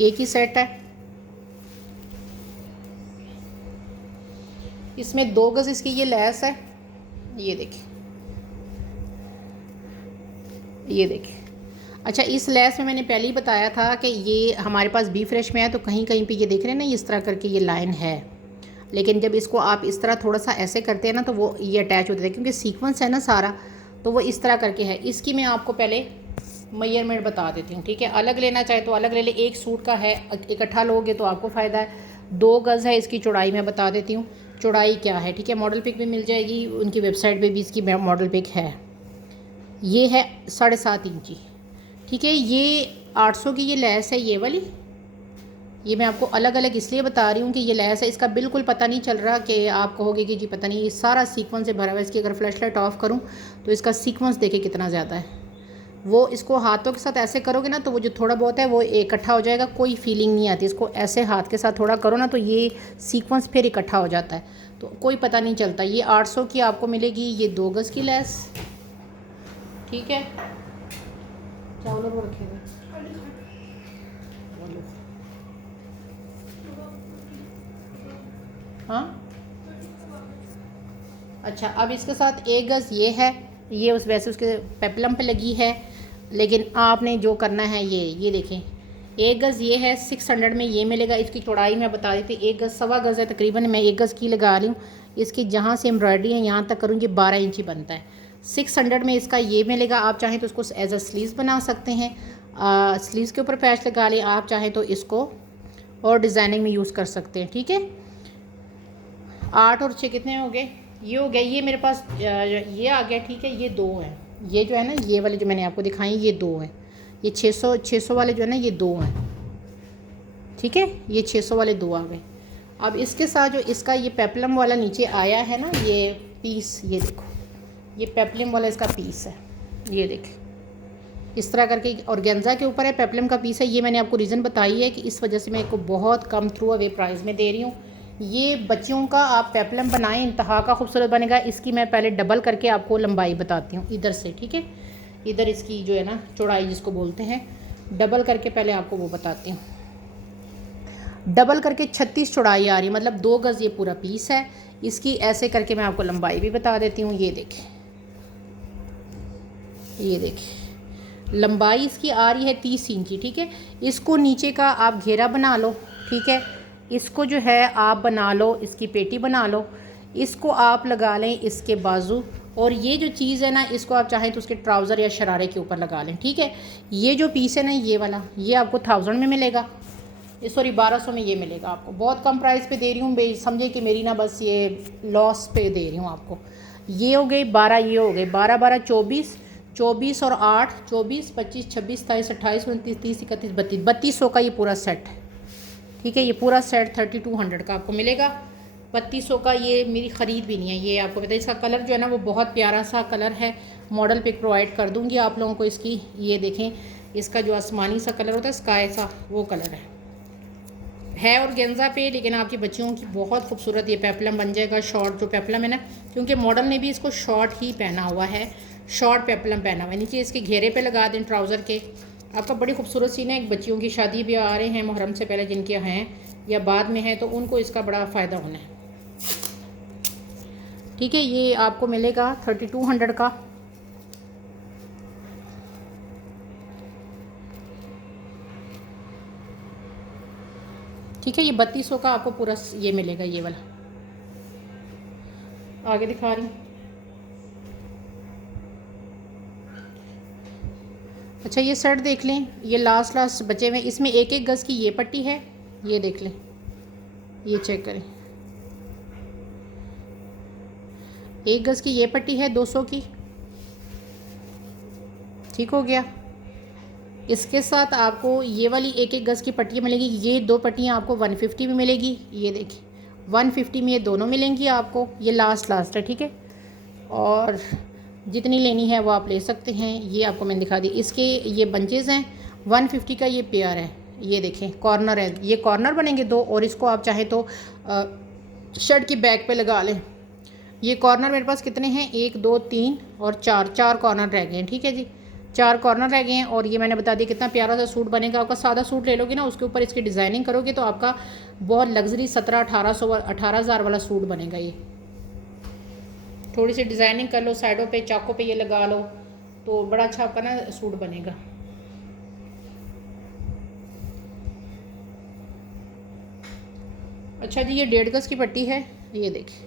एक ही सेट है, इसमें 2 गज़ इसकी ये लैस है, ये देखिए, ये देखिए। अच्छा, इस लैस में मैंने पहले ही बताया था कि ये हमारे पास बी फ्रेश में है, तो कहीं कहीं पे ये देख रहे हैं ना, इस तरह करके ये लाइन है, लेकिन जब इसको आप इस तरह थोड़ा सा ऐसे करते हैं ना तो वो ये अटैच होते हैं, क्योंकि सीक्वेंस है ना सारा, तो वो इस तरह करके है। इसकी मैं आपको पहले मेजरमेंट बता देती हूँ, ठीक है। अलग लेना चाहे तो अलग ले ले, एक सूट का है, इकट्ठा लोगे तो आपको फ़ायदा है। 2 गज़ है इसकी चौड़ाई, मैं बता देती हूँ चौड़ाई क्या है, ठीक है। मॉडल पिक भी मिल जाएगी, उनकी वेबसाइट पे भी इसकी मॉडल पिक है। ये है 7.5 इंची, ठीक है। ये 800 की ये लैस है, ये वाली। ये मैं आपको अलग अलग इसलिए बता रही हूँ कि ये लैस है, इसका बिल्कुल पता नहीं चल रहा कि आप कहोगे कि जी पता नहीं, ये सारा सीक्वेंस से भरा हुआ है। इसकी अगर फ्लैश लाइट ऑफ करूँ तो इसका सीक्वेंस देखे कितना ज़्यादा है। वो इसको हाथों के साथ ऐसे करोगे ना तो वो जो थोड़ा बहुत है वो इकट्ठा हो जाएगा, कोई फीलिंग नहीं आती। इसको ऐसे हाथ के साथ थोड़ा करो ना तो ये सीक्वेंस फिर इकट्ठा हो जाता है, तो कोई पता नहीं चलता। ये 800 की आपको मिलेगी, ये 2 गज़ की लैस, ठीक है। चावल वो रखे हुए, हाँ। अच्छा, अब इसके साथ 1 गज़ ये है, ये उस वैसे उसके पेपलम पे लगी है, लेकिन आपने जो करना है ये देखें, 1 गज़ ये है, 600 में ये मिलेगा। इसकी चौड़ाई मैं बता देती, 1 गज़ 1.25 गज़ है तकरीबन, मैं 1 गज़ की लगा रही हूँ। इसकी जहाँ से एम्ब्रॉयडरी है यहाँ तक करूँगी 12 इंची बनता है। 600 में इसका ये मिलेगा। आप चाहें तो उसको एज अ स्लीव्स बना सकते हैं, स्लीव्स के ऊपर पैच लगा लें। आप चाहें तो इसको और डिज़ाइनिंग में यूज़ कर सकते हैं, ठीक है। 8 और 6 कितने हो गए? ये हो गया। ये मेरे पास ये आ गया, ठीक है। ये 2 हैं, ये जो है ना, ये वाले जो मैंने आपको दिखाई ये 2 हैं। ये 600 वाले जो है ना ये 2 हैं, ठीक है। ये 600 वाले 2 आ गए। अब इसके साथ जो इसका ये पेपलम वाला नीचे आया है ना, ये पीस, ये देखो, ये पेपलम वाला इसका पीस है, ये देखें इस तरह करके ऑर्गेन्जा के ऊपर है, पेपलम का पीस है। ये मैंने आपको रीज़न बताई है कि इस वजह से मैं इसको बहुत कम थ्रू अवे प्राइस में दे रही हूँ। ये बच्चियों का आप पेपलम बनाएं, इंतहा का खूबसूरत बनेगा। इसकी मैं पहले डबल करके आपको लंबाई बताती हूँ इधर से, ठीक है। इधर इसकी जो है ना चौड़ाई जिसको बोलते हैं, डबल करके पहले आपको वो बताती हूँ। डबल करके 36 चौड़ाई आ रही है, मतलब 2 गज़ ये पूरा पीस है। इसकी ऐसे करके मैं आपको लंबाई भी बता देती हूँ। ये देखें, ये देखें, लंबाई इसकी आ रही है 30 इंची, ठीक है। इसको नीचे का आप घेरा बना लो, ठीक है। इसको जो है आप बना लो, इसकी पेटी बना लो, इसको आप लगा लें इसके बाजू, और ये जो चीज़ है ना इसको आप चाहें तो उसके ट्राउज़र या शरारे के ऊपर लगा लें, ठीक है। ये जो पीस है ना ये वाला, ये आपको 1000 में मिलेगा, सॉरी 1200 में ये मिलेगा आपको। बहुत कम प्राइस पे दे रही हूँ, समझे कि मेरी ना बस ये लॉस पे दे रही हूँ आपको। ये हो गए 12, ये हो गए 12 12 24, 24 और 8 24, 25 26 27 28 29 30 31 32, 3200 का ये पूरा सेट है, ठीक है। ये पूरा सेट 3200 का आपको मिलेगा। 3200 का ये मेरी ख़रीद भी नहीं है, ये आपको पता है। इसका कलर जो है ना वो बहुत प्यारा सा कलर है, मॉडल पिक प्रोवाइड कर दूँगी आप लोगों को इसकी। ये देखें, इसका जो आसमानी सा कलर होता है, स्काई सा, वो कलर है और गेंजा पे, लेकिन आपकी बच्चियों की बहुत खूबसूरत ये पेपलम बन जाएगा। शॉर्ट जो पेपलम है ना, क्योंकि मॉडल ने भी इसको शॉर्ट ही पहना हुआ है, शॉर्ट पेपलम पहना हुआ है। नीचे इसके घेरे पे लगा दें ट्राउज़र के, आपका बड़ी खूबसूरत सीन है। बच्चियों की शादी भी आ रहे हैं मुहर्रम से पहले, जिनके हैं या बाद में हैं, तो उनको इसका बड़ा फ़ायदा होना है, ठीक है। ये आपको मिलेगा 3200 का। ठीक है, ये 3200 का आपको पूरा ये मिलेगा, ये वाला। आगे दिखा रही हूँ। अच्छा, ये सेट देख लें, ये लास्ट बचे हुए, इसमें 1 गज़ की ये पट्टी है, ये देख लें, ये चेक करें। 1 गज़ की ये पट्टी है 200 की, ठीक हो गया। इसके साथ आपको ये वाली 1 गज़ की पट्टियाँ मिलेगी। ये 2 पट्टियाँ आपको 150 में मिलेगी, ये देखिए 150 में ये दोनों मिलेंगी आपको। ये लास्ट है, ठीक है। और जितनी लेनी है वो आप ले सकते हैं। ये आपको मैंने दिखा दी। इसके ये बंचेज़ हैं, 150 का ये पेयर है। ये देखें कॉर्नर है, ये कॉर्नर बनेंगे दो, और इसको आप चाहें तो शर्ट की बैक पे लगा लें। ये कॉर्नर मेरे पास कितने हैं, 1 2 3 और 4 कॉर्नर रह गए हैं। ठीक है जी, 4 कॉर्नर रह गए हैं। और ये मैंने बता दिया कितना प्यारा सा सूट बनेगा आपका। सादा सूट ले लोगे ना, उसके ऊपर इसकी डिज़ाइनिंग करोगे तो आपका बहुत लग्जरी 17-1800 वाला सूट बनेगा। ये थोड़ी सी डिज़ाइनिंग कर लो, साइडों पे चाकों पे ये लगा लो तो बड़ा अच्छा आपका ना सूट बनेगा। अच्छा जी, ये 1.5 गज़ की पट्टी है। ये देखिए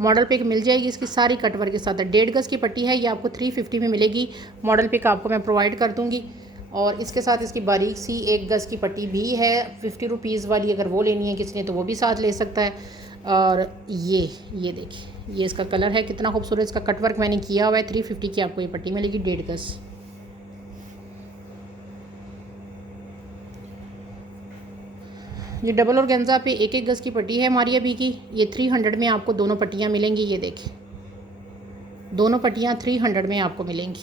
मॉडल पिक मिल जाएगी इसकी सारी कटवर्क के साथ। 1.5 गज़ की पट्टी है, ये आपको 350 में मिलेगी। मॉडल पिक आपको मैं प्रोवाइड कर दूँगी। और इसके साथ इसकी बारीक सी 1 गज़ की पट्टी भी है 50 रुपीज़ वाली। अगर वो लेनी है किसी ने तो वो भी साथ ले सकता है। और ये देखिए ये इसका कलर है, कितना खूबसूरत इसका कटवर्क मैंने किया हुआ है। 350 की आपको ये पट्टी मिलेगी 1.5 गज़। ये डबल ऑर्गेन्जा पे 1-1 गज़ की पट्टी है हमारी अभी की। ये 300 में आपको दोनों पट्टियाँ मिलेंगी। ये देखिए दोनों पट्टियाँ 300 में आपको मिलेंगी।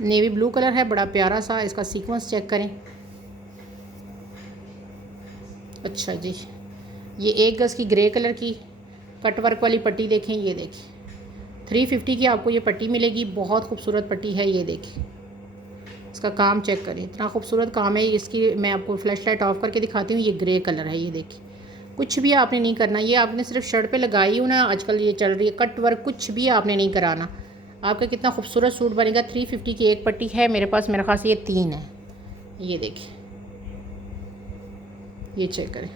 नेवी ब्लू कलर है, बड़ा प्यारा सा। इसका सीक्वेंस चेक करें। अच्छा जी, ये 1 गज़ की ग्रे कलर की कटवर्क वाली पट्टी देखें। ये देखिए 350 की आपको ये पट्टी मिलेगी। बहुत खूबसूरत पट्टी है। ये देखिए इसका काम चेक करें, इतना खूबसूरत काम है इसकी। मैं आपको फ्लैश लाइट ऑफ करके दिखाती हूँ। ये ग्रे कलर है। ये देखिए कुछ भी आपने नहीं करना, ये आपने सिर्फ शर्ट पे लगाई हो ना, आजकल ये चल रही है कट वर्क, कुछ भी आपने नहीं कराना। आपका कितना खूबसूरत सूट बनेगा। 350 की एक पट्टी है मेरे पास, मेरे ख्याल से ये 3 है। ये देखिए ये चेक करें,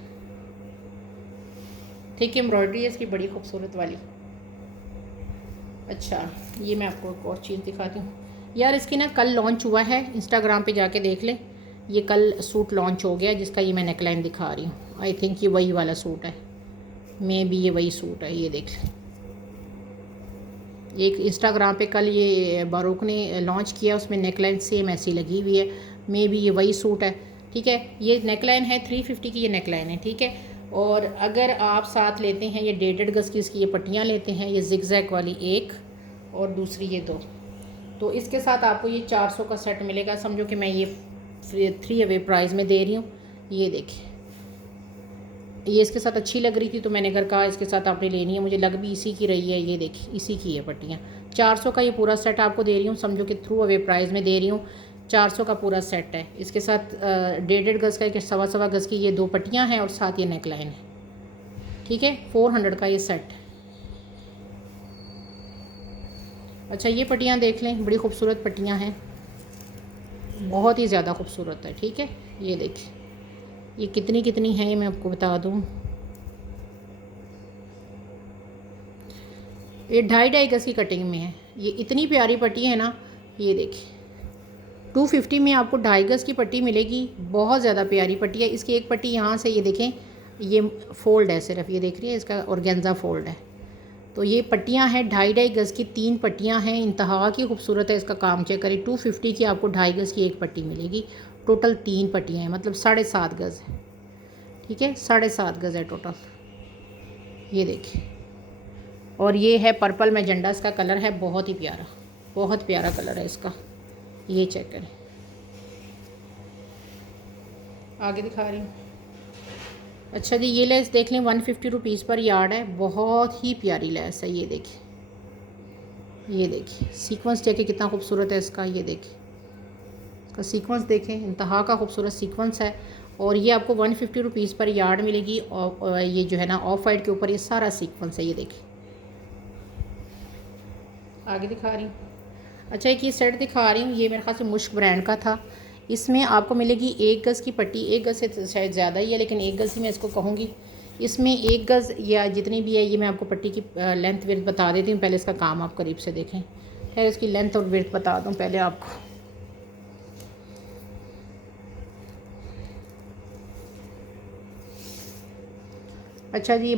ठीक है एम्ब्रॉयडरी है इसकी बड़ी खूबसूरत वाली। अच्छा ये मैं आपको एक और चीज़ दिखाती हूँ यार। इसकी ना कल लॉन्च हुआ है, इंस्टाग्राम पे जाके देख लें। ये कल सूट लॉन्च हो गया जिसका ये मैं नेकलाइन दिखा रही हूँ। आई थिंक ये वही वाला सूट है, मे बी ये वही सूट है। ये देख लें, एक इंस्टाग्राम पे कल ये बारूक ने लॉन्च किया, उसमें नेकलाइन सेम ऐसी लगी हुई है। मे बी ये वही सूट है। ठीक है, ये नेकलाइन है 350 की ये नेकलाइन है। ठीक है, और अगर आप साथ लेते हैं ये 1.5 गज़ की इसकी ये पट्टियाँ लेते हैं, ये जिगजैग वाली एक और दूसरी ये 2, तो इसके साथ आपको ये 400 का सेट मिलेगा। समझो कि मैं ये 3 अवे प्राइस में दे रही हूँ। ये देखिए ये इसके साथ अच्छी लग रही थी तो मैंने अगर कहा इसके साथ आपने लेनी है, मुझे लग भी इसी की रही है। ये देखिए इसी की है पट्टियाँ। 400 का ये पूरा सेट आपको दे रही हूँ, समझो कि थ्रू अवे प्राइस में दे रही हूँ। 400 का पूरा सेट है। इसके साथ 1.5 गज़ का, 1.25 गज़ की ये 2 पट्टियाँ हैं और साथ ये नेकलाइन है। ठीक है, 400 का ये सेट। अच्छा ये पट्टियाँ देख लें, बड़ी खूबसूरत पट्टियाँ हैं, बहुत ही ज़्यादा खूबसूरत है। ठीक है, ये देखिए ये कितनी कितनी है ये मैं आपको बता दूँ। ये 2.5 गज़ की कटिंग में है। ये इतनी प्यारी पट्टी है ना। ये देखिए 250 में आपको 2.5 गज़ की पट्टी मिलेगी। बहुत ज़्यादा प्यारी पट्टी है। इसकी एक पट्टी यहाँ से ये देखें, ये फ़ोल्ड है सिर्फ, ये देख रही है इसका ऑर्गेन्जा फ़ोल्ड है। तो ये पट्टियाँ हैं 2.5 गज़ की, 3 पट्टियाँ हैं, इंतहा की खूबसूरत है। इसका काम चेक करें। 250 की आपको 2.5 गज़ की एक पट्टी मिलेगी। टोटल 3 पट्टियाँ हैं, मतलब 7.5 गज़ है। ठीक है, 7.5 गज़ है टोटल। ये देखिए, और ये है पर्पल मैजेंडा इसका कलर है, बहुत ही प्यारा, बहुत प्यारा कलर है इसका। ये चेक करें, आगे दिखा रही हूँ। अच्छा जी ये लेस देख लें, 150 रुपीज़ पर यार्ड है, बहुत ही प्यारी लेस है। ये देखिए, ये देखिए सीक्वेंस देखें कितना खूबसूरत है इसका। ये देखिए इसका सीक्वेंस देखें, इंतहा का खूबसूरत सीक्वेंस है। और ये आपको 150 रुपीज़ पर यार्ड मिलेगी। और ये जो है ना ऑफ वाइट के ऊपर ये सारा सीक्वेंस है। ये देखिए, आगे दिखा रही हूँ। अच्छा एक ये सेट दिखा रही हूँ, ये मेरे ख्याल से मुश्क ब्रांड का था। इसमें आपको मिलेगी 1 गज़ की पट्टी। 1 गज़ से शायद ज़्यादा ही है, लेकिन 1 गज़ ही मैं इसको कहूँगी। इसमें 1 गज़ या जितनी भी है, ये मैं आपको पट्टी की लेंथ विड्थ बता देती हूँ। पहले इसका काम आप करीब से देखें, है इसकी लेंथ और विड्थ बता दूँ पहले आपको। अच्छा जी ये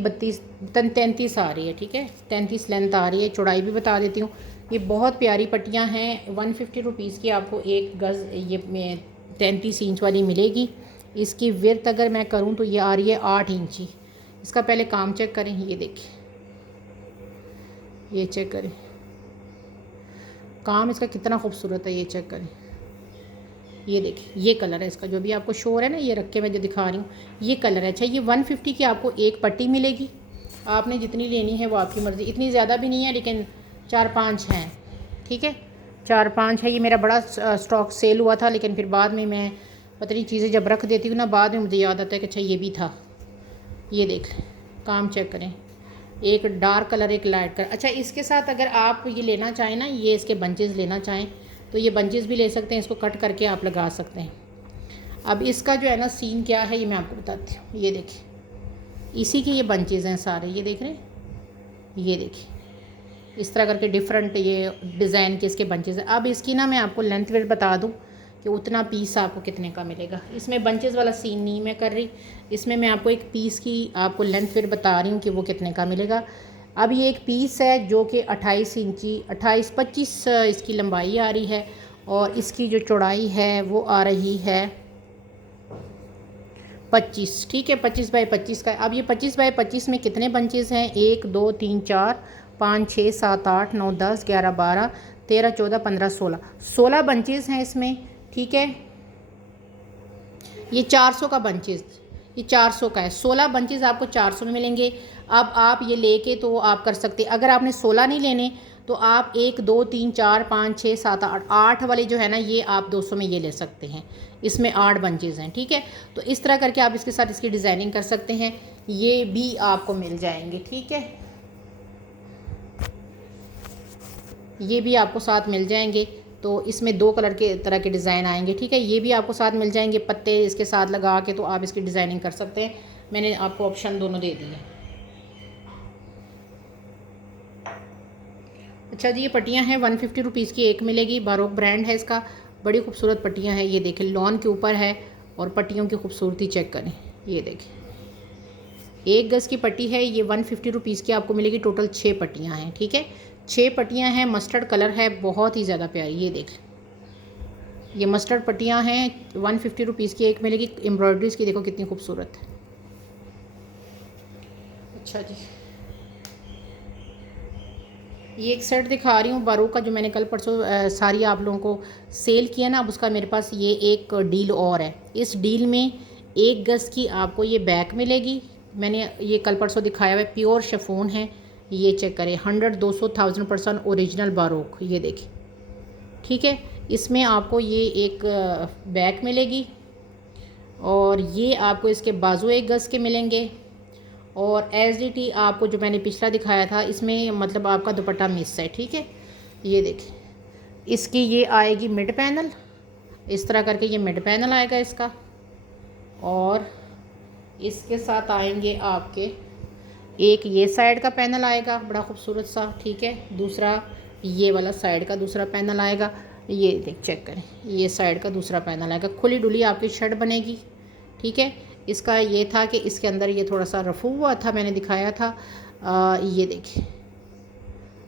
33 आ रही है। ठीक है, 33 लेंथ आ रही है। चौड़ाई भी बता देती हूँ। ये बहुत प्यारी पट्टियाँ हैं। 150 रुपीज़ की आपको 1 गज़ ये 33 इंच वाली मिलेगी। इसकी विड्थ अगर मैं करूँ तो ये आ रही है 8 इंची। इसका पहले काम चेक करें। ये देखिए ये चेक करें, काम इसका कितना खूबसूरत है, ये चेक करें। ये देखिए ये कलर है इसका, जो भी आपको शो हो रहा है ना, ये रख के मैं जो दिखा रही हूँ ये कलर है। अच्छा ये 150 की आपको एक पट्टी मिलेगी, आपने जितनी लेनी है वो आपकी मर्ज़ी, इतनी ज़्यादा भी नहीं है लेकिन 4-5 हैं, ठीक है 4-5 है। ये मेरा बड़ा स्टॉक सेल हुआ था, लेकिन फिर बाद में मैं पता नहीं चीज़ें जब रख देती हूँ ना, बाद में मुझे याद आता है कि अच्छा ये भी था। ये देख लें, काम चेक करें, एक डार्क कलर एक लाइट कलर। अच्छा इसके साथ अगर आप ये लेना चाहें ना, ये इसके बंचेस लेना चाहें तो ये बंचेस भी ले सकते हैं, इसको कट करके आप लगा सकते हैं। अब इसका जो है ना सीन क्या है ये मैं आपको बताती हूँ। ये देखिए इसी के ये बंचेस हैं सारे, ये देख रहे हैं, ये देखिए इस तरह करके डिफरेंट ये डिज़ाइन के इसके बंचेस हैं। अब इसकी ना मैं आपको लेंथ वेट बता दूँ कि उतना पीस आपको कितने का मिलेगा। इसमें बंचेस वाला सीन नहीं मैं कर रही, इसमें मैं आपको एक पीस की आपको लेंथ वेट बता रही हूँ कि वो कितने का मिलेगा। अब ये एक पीस है जो कि 28 इंची 28-25 इसकी लंबाई आ रही है, और इसकी जो चौड़ाई है वो आ रही है 25, ठीक है 25 बाई 25 का। अब ये 25 बाई 25 में कितने बंचेस हैं, 1 2 3 4 5 6 7 8 9 10 11 12 13 14 15 16 बंचेस हैं इसमें, ठीक है। ये 400 का बंचेस, ये 400 का है, 16 बंचेस आपको 400 में मिलेंगे। अब आप ये लेके तो आप कर सकते, अगर आपने 16 नहीं लेने तो आप 1 2 3 4 5 6 7 8 वाले जो है ना ये आप 200 में ये ले सकते हैं, इसमें 8 बंचेस हैं, ठीक है। तो इस तरह करके आप इसके साथ इसकी डिज़ाइनिंग कर सकते हैं, ये भी आपको मिल जाएंगे, ठीक है, ये भी आपको साथ मिल जाएंगे। तो इसमें 2 कलर के तरह के डिज़ाइन आएंगे, ठीक है, ये भी आपको साथ मिल जाएंगे, पत्ते इसके साथ लगा के तो आप इसकी डिज़ाइनिंग कर सकते हैं। मैंने आपको ऑप्शन दोनों दे दिए। अच्छा जी ये पट्टियाँ हैं 150 रुपीज़ की एक मिलेगी, बारोक ब्रांड है इसका, बड़ी खूबसूरत पट्टियाँ हैं। ये देखें लॉन के ऊपर है, और पट्टियों की खूबसूरती चेक करें, ये देखें 1 गज़ की पट्टी है, ये 150 रुपीज़ की आपको मिलेगी। टोटल 6 पट्टियाँ हैं, ठीक है 6 पट्टियाँ हैं, मस्टर्ड कलर है, बहुत ही ज़्यादा प्यारी। ये देख ये मस्टर्ड पट्टियाँ हैं, 150 रुपीज़ की एक मिलेगी। एम्ब्रॉयडरीज़ की देखो कितनी खूबसूरत है। अच्छा जी ये एक सेट दिखा रही हूँ बारोक का, जो मैंने कल परसों सारी आप लोगों को सेल किया ना, अब उसका मेरे पास ये एक डील और है। इस डील में 1 गज़ की आपको ये बैक मिलेगी, मैंने ये कल परसों दिखाया हुआ है, प्योर शिफॉन है। ये चेक करें 100-200-1000% ओरिजिनल बारोक, ये देखिए, ठीक है। इसमें आपको ये एक बैक मिलेगी, और ये आपको इसके बाजू 1 गज़ के मिलेंगे, और एसडीटी आपको जो मैंने पिछला दिखाया था इसमें मतलब आपका दुपट्टा मिस है, ठीक है। ये देखिए इसकी ये आएगी मिड पैनल, इस तरह करके ये मिड पैनल आएगा इसका, और इसके साथ आएंगे आपके एक ये साइड का पैनल आएगा बड़ा खूबसूरत सा, ठीक है। दूसरा ये वाला साइड का दूसरा पैनल आएगा, ये देख चेक करें ये साइड का दूसरा पैनल आएगा। खुली डुली आपकी शर्ट बनेगी, ठीक है। इसका ये था कि इसके अंदर ये थोड़ा सा रफू हुआ था, मैंने दिखाया था। ये देखिए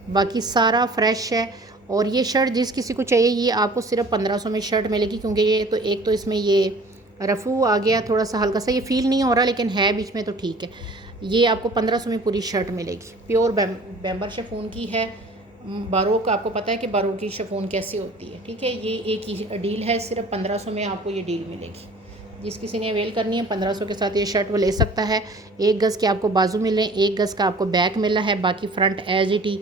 बाकी सारा फ्रेश है। और ये शर्ट जिस किसी को चाहिए ये आपको सिर्फ 1500 में शर्ट मिलेगी, क्योंकि ये तो एक तो इसमें ये रफू आ गया थोड़ा सा, हल्का सा ये फ़ील नहीं हो रहा लेकिन है बीच में, तो ठीक है। ये आपको 1500 में पूरी शर्ट मिलेगी, प्योर बैम्बर शिफॉन की है। बारोक आपको पता है कि बारोक की शिफॉन कैसी होती है, ठीक है। ये एक ही डील है, सिर्फ 1500 में आपको ये डील मिलेगी। जिस किसी ने अवेल करनी है 1500 के साथ ये शर्ट वो ले सकता है। 1 गज़ के आपको बाजू मिले, 1 गज़ का आपको बैक मिला है, बाकी फ्रंट एज इट ही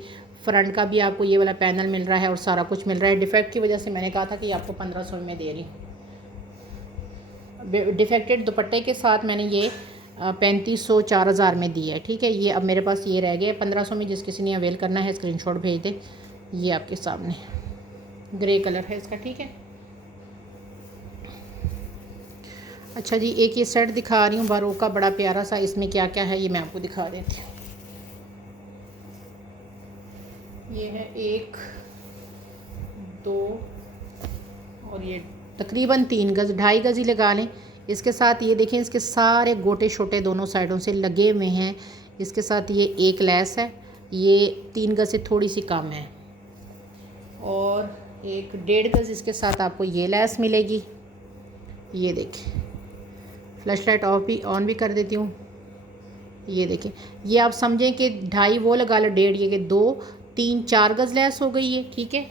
फ्रंट का भी आपको ये वाला पैनल मिल रहा है और सारा कुछ मिल रहा है। डिफेक्ट की वजह से मैंने कहा था कि आपको 1500 में दे रही हूँ। डिफेक्टेड दुपट्टे के साथ मैंने ये 3500-4000 में दी है, ठीक है। ये अब मेरे पास ये रह गए 1500 में, जिस किसी ने अवेल करना है स्क्रीनशॉट भेज दे। ये आपके सामने ग्रे कलर है इसका, ठीक है। अच्छा जी एक ये सेट दिखा रही हूँ बारोक का, बड़ा प्यारा सा, इसमें क्या क्या है ये मैं आपको दिखा देती हूँ। ये है 1 2 और ये तकरीबन 3 गज़ 2.5 गज़ ही लगा लें। इसके साथ ये देखें इसके सारे गोटे छोटे दोनों साइडों से लगे हुए हैं। इसके साथ ये एक लैस है, ये 3 गज़ से थोड़ी सी कम है, और एक 1.5 गज़ इसके साथ आपको ये लैस मिलेगी। ये देखें फ्लैश लाइट ऑन भी कर देती हूँ। ये देखें ये आप समझें कि 2.5 वो लगा लो, 1.5 ये कि 2 4 गज़ लैस हो गई है। ठीक है,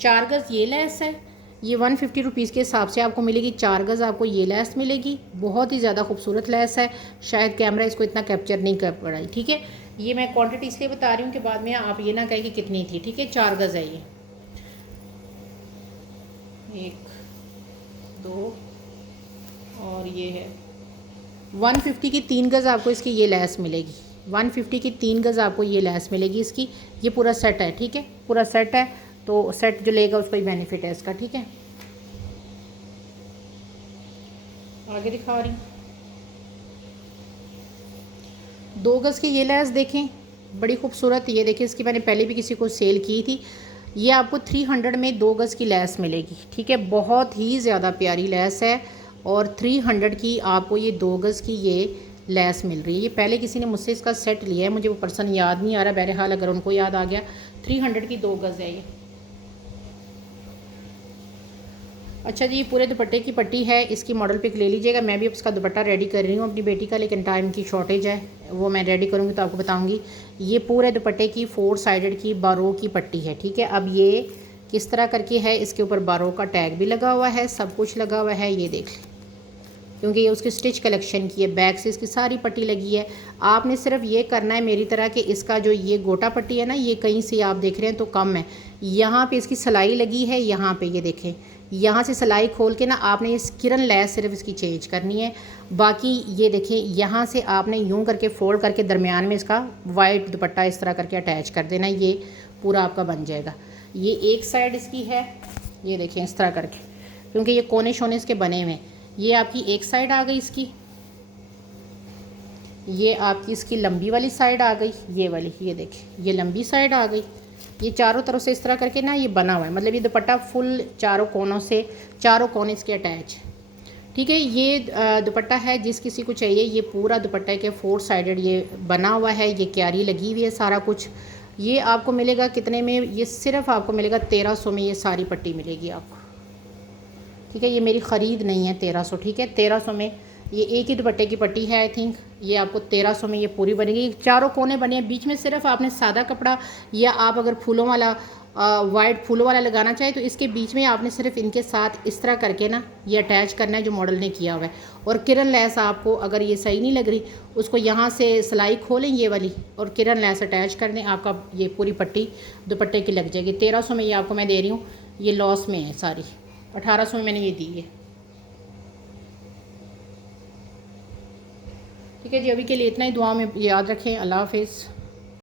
4 गज़ ये लैस है, ये 150 रुपीज़ के हिसाब से आपको मिलेगी। 4 गज़ आपको ये लैस मिलेगी, बहुत ही ज़्यादा खूबसूरत लैस है, शायद कैमरा इसको इतना कैप्चर नहीं कर पा रही। ठीक है, ये मैं क्वांटिटी इसलिए बता रही हूँ कि बाद में आप ये ना कहें कि कितनी थी। ठीक है, 4 गज़ है ये, 1 2 और ये है 150 की 3 गज़ आपको इसकी ये लैस मिलेगी। 150 की 3 गज़ आपको ये लैस मिलेगी इसकी। ये पूरा सेट है। ठीक है, पूरा सेट है, तो सेट जो लेगा उसको ही बेनिफिट है इसका। ठीक है, आगे दिखा रही हूँ। 2 गज़ की ये लैस देखें, बड़ी खूबसूरत। ये देखिए, इसकी मैंने पहले भी किसी को सेल की थी। ये आपको 300 में 2 गज़ की लैस मिलेगी। ठीक है, बहुत ही ज़्यादा प्यारी लैस है और 300 की आपको ये 2 गज़ की ये लैस मिल रही है। ये पहले किसी ने मुझसे इसका सेट लिया है, मुझे वो पर्सन याद नहीं आ रहा, बहरहाल अगर उनको याद आ गया, 300 की 2 गज़ है ये। अच्छा जी, ये पूरे दुपट्टे की पट्टी है, इसकी मॉडल पिक ले लीजिएगा। मैं भी इसका दुपट्टा रेडी कर रही हूँ अपनी बेटी का, लेकिन टाइम की शॉर्टेज है, वो मैं रेडी करूँगी तो आपको बताऊँगी। ये पूरे दुपट्टे की 4 साइडेड की बारो की पट्टी है। ठीक है, अब ये किस तरह करके है, इसके ऊपर बारो का टैग भी लगा हुआ है, सब कुछ लगा हुआ है, ये देख लें, क्योंकि ये उसकी स्टिच कलेक्शन की है। बैक से इसकी सारी पट्टी लगी है। आपने सिर्फ ये करना है मेरी तरह कि इसका जो ये गोटा पट्टी है ना, ये कहीं से आप देख रहे हैं तो कम है, यहाँ पे इसकी सिलाई लगी है, यहाँ पे ये देखें, यहाँ से सिलाई खोल के ना आपने ये किरन लैस सिर्फ इसकी चेंज करनी है। बाकी ये देखें, यहाँ से आपने यूँ करके फोल्ड करके दरमियान में इसका वाइट दुपट्टा इस तरह करके अटैच कर देना, ये पूरा आपका बन जाएगा। ये एक साइड इसकी है, ये देखें इस तरह करके, क्योंकि ये कोने शोने इसके बने हुए हैं। ये आपकी एक साइड आ गई इसकी, ये आपकी इसकी लंबी वाली साइड आ गई, ये वाली, ये देखें ये लंबी साइड आ गई। ये चारों तरफ से इस तरह करके ना ये बना हुआ है, मतलब ये दुपट्टा फुल चारों कोनों से, चारों कोने इसके अटैच। ठीक है, ये दुपट्टा है, जिस किसी को चाहिए ये पूरा दुपट्टा के 4 साइडेड ये बना हुआ है, ये क्यारी लगी हुई है, सारा कुछ। ये आपको मिलेगा कितने में, ये सिर्फ आपको मिलेगा 1300 में, ये सारी पट्टी मिलेगी आपको। ठीक है, ये मेरी ख़रीद नहीं है, 1300। ठीक है, 1300 में ये एक ही दुपट्टे की पट्टी है, आई थिंक ये आपको 1300 में ये पूरी बनेगी। चारों कोने बने हैं, बीच में सिर्फ आपने सादा कपड़ा, या आप अगर फूलों वाला वाइट फूलों वाला लगाना चाहे तो इसके बीच में आपने सिर्फ इनके साथ इस तरह करके ना ये अटैच करना है, जो मॉडल ने किया हुआ है। और किरन लैस आपको अगर ये सही नहीं लग रही, उसको यहाँ से सिलाई खोलें ये वाली, और किरन लैस अटैच कर दें, आपका ये पूरी पट्टी दुपट्टे की लग जाएगी। 1300 में ये आपको मैं दे रही हूँ, ये लॉस में है सारी, 1800 में मैंने ये दी है। ठीक है जी, अभी के लिए इतना ही, दुआ में याद रखें। अल्लाह हाफिज़।